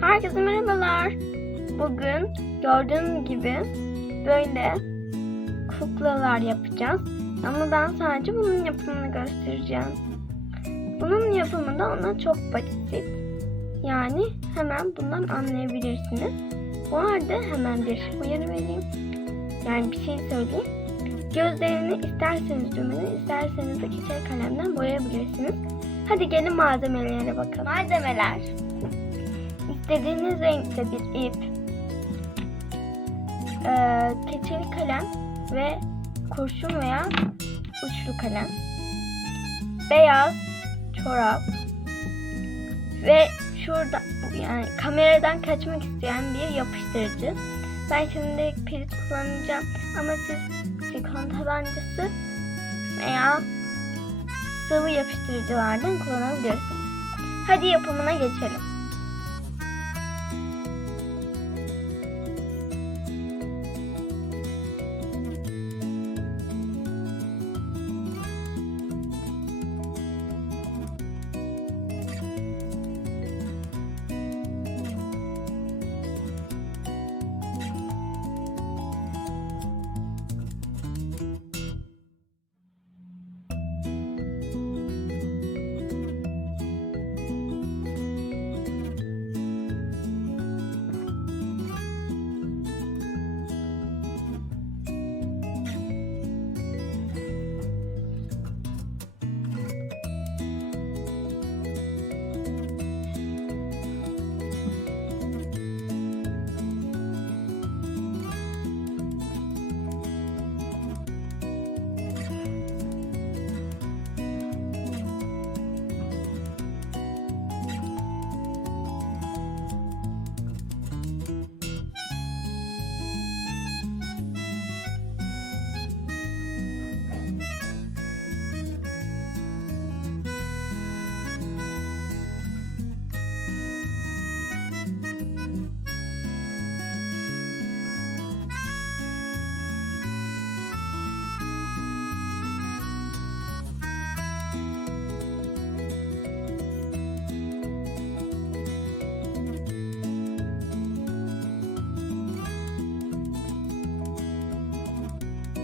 Herkese merhabalar. Bugün gördüğünüz gibi böyle kuklalar yapacağız. Ama ben sadece bunun yapımını göstereceğim. Bunun yapımı da ona çok basit. Yani hemen bundan anlayabilirsiniz. Bu arada hemen bir uyarı vereyim. Yani bir şey söyleyeyim. Gözlerini isterseniz düğmeni, isterseniz de keçeli kalemden boyayabilirsiniz. Hadi gelin malzemelere bakalım. Malzemeler. İstediğiniz renkte bir ip, eee, keçeli kalem ve kurşun veya uçlu kalem, beyaz çorap ve şurada yani kameradan kaçmak isteyen bir yapıştırıcı. Ben şimdi pirit kullanacağım ama siz silikon tabancası veya sıvı yapıştırıcılardan kullanabilirsiniz. Hadi yapımına geçelim.